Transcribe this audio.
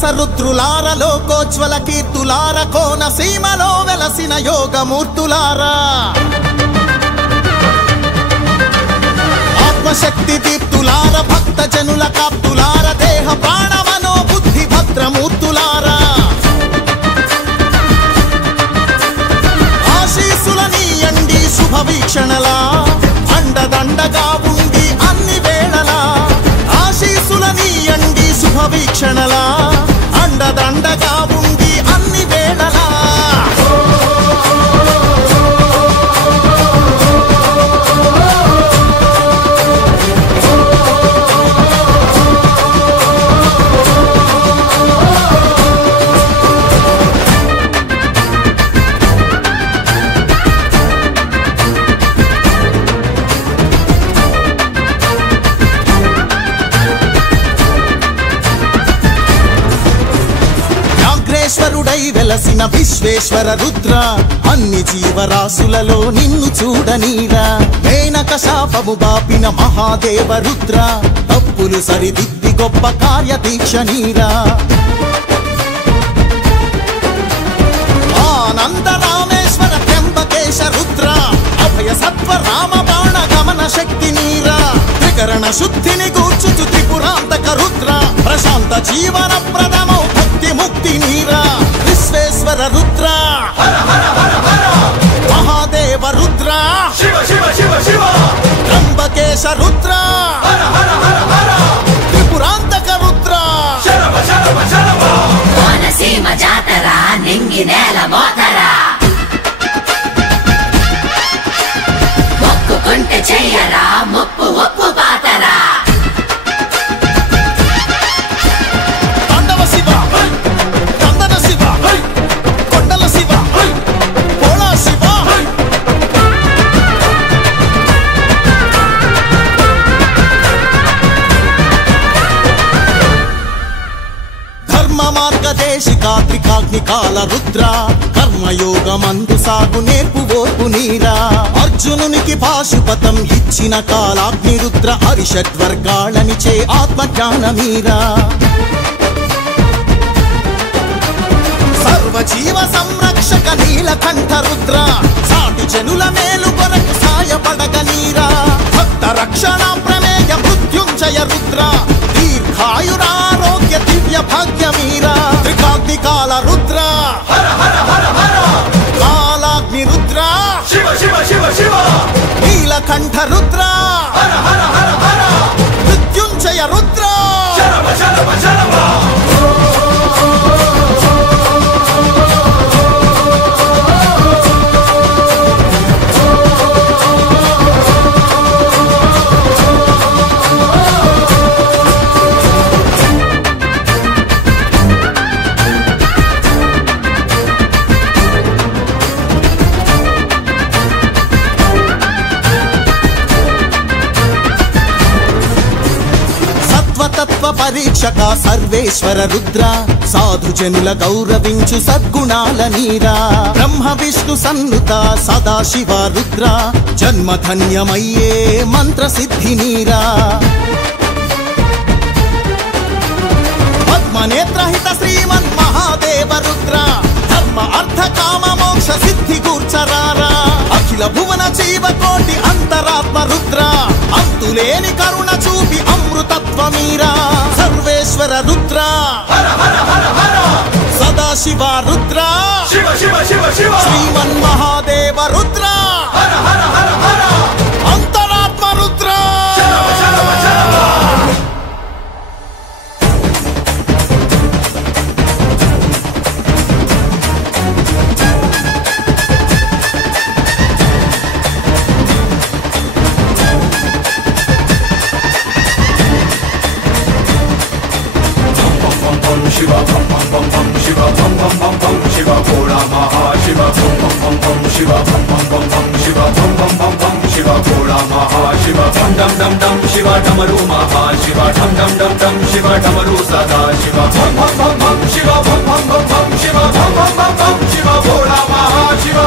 మానస రుద్రులార లోకోజ్వల కీర్తులార కోన సీమలో వెలసిన యోగమూర్తులారా ఆత్మశక్తి దీప్తులార భక్త జనుల కాప్తులార దేహ ప్రాణమనో బుద్ధి భద్రమూర్తులారా ఆశీసులనీయండి శుభవీక్షణలా అండదండగా ఉండి అన్ని వేళలా ఆశీసులనీయండి శుభవీక్షణలా అండదండగా ఉండి అన్ని వేళలా వెలసిన విశ్వేశ్వర రుద్ర అన్ని జీవరాశులలో నిన్ను చూడనీరా మేనక శాపము బాపిన మహాదేవ రుద్ర తప్పులు సరిదిద్ది గొప్ప కార్యదీక్ష నీరా ఆనంద రామేశ్వర త్ర్యంబకేశ రుద్ర అభయ సత్వ రామ బాణ గమన శక్తి నీరా త్రికరణ శుద్ధిని గూర్చుచు త్రిపురాంతక రుద్ర ప్రశాంత జీవన ప్రదమౌ భక్తి ముక్తి నీరా విశ్వేశ్వర రుద్ర మహాదేవ రుద్ర త్ర్యంబకేశ రుద్ర త్రిపురాంతక రుద్ర కోనసీమ జాతర నింగి నేల మోతర మొక్కుకుంటే చెయ్యరా ముప్పు ఒప్పు పాతరా త్రికాగ్నికాల రుద్ర కర్మయోగమందు సాగు నేర్పు ఓర్పు నీరా అర్జునునికి పాశుపతం ఇచ్చిన కాలాగ్ని రుద్ర హరిషడ్వర్గాళనిచే ఆత్మజ్ఞానమీరా సర్వజీవ సంరక్షక నీలకంఠ రుద్ర సాటి జనుల మేలు కొరకు సాయపడగ నీరా భక్త రక్షణ ప్రమేయ మృత్యుంజయ రుద్ర దీర్ఘాయురారోగ్య దివ్య భాగ్యమీరా త్రికాగ్నికాల రుద్ర కాలాగ్ని రుద్ర నీలకంఠ రుద్ర మృత్యుంజయ రుద్ర పరీక్షక సర్వేశ్వర రుద్ర సాధు జనుల గౌరవించు సద్గుణాల నీరా బ్రహ్మ విష్ణు సన్నుత సదాశివ రుద్ర జన్మధన్యమయ్యే మంత్ర సిద్ధి నీరా పద్మనేత్రహిత శ్రీమన్ మహాదేవ రుద్ర ధర్మ అర్థ కామ మోక్ష సిద్ధి కూర్చరారా అఖిల భువన జీవకోటి అంతరాత్మ రుద్ర అంతులేని కరుణ చూపి అమృతత్వమీరా సర్వేశ్వర రుద్ర సదాశివ రుద్ర శ్రీమన్ మహాదేవ రుద్ర అంతరాత్మ Rudra Shiva bum bum bum bum Shiva bum bum bum bum Shiva Bhola Maha Shiva bum bum bum bum Shiva bum bum bum bum Shiva bum bum bum bum Shiva Bhola Maha Shiva dum dum dum dum Shiva Damaru Maha Shiva dum dum dum dum Shiva Damaru Sada Shiva bum bum bum bum Shiva bum bum bum bum Shiva bum bum bum bum Shiva Bhola Maha Shiva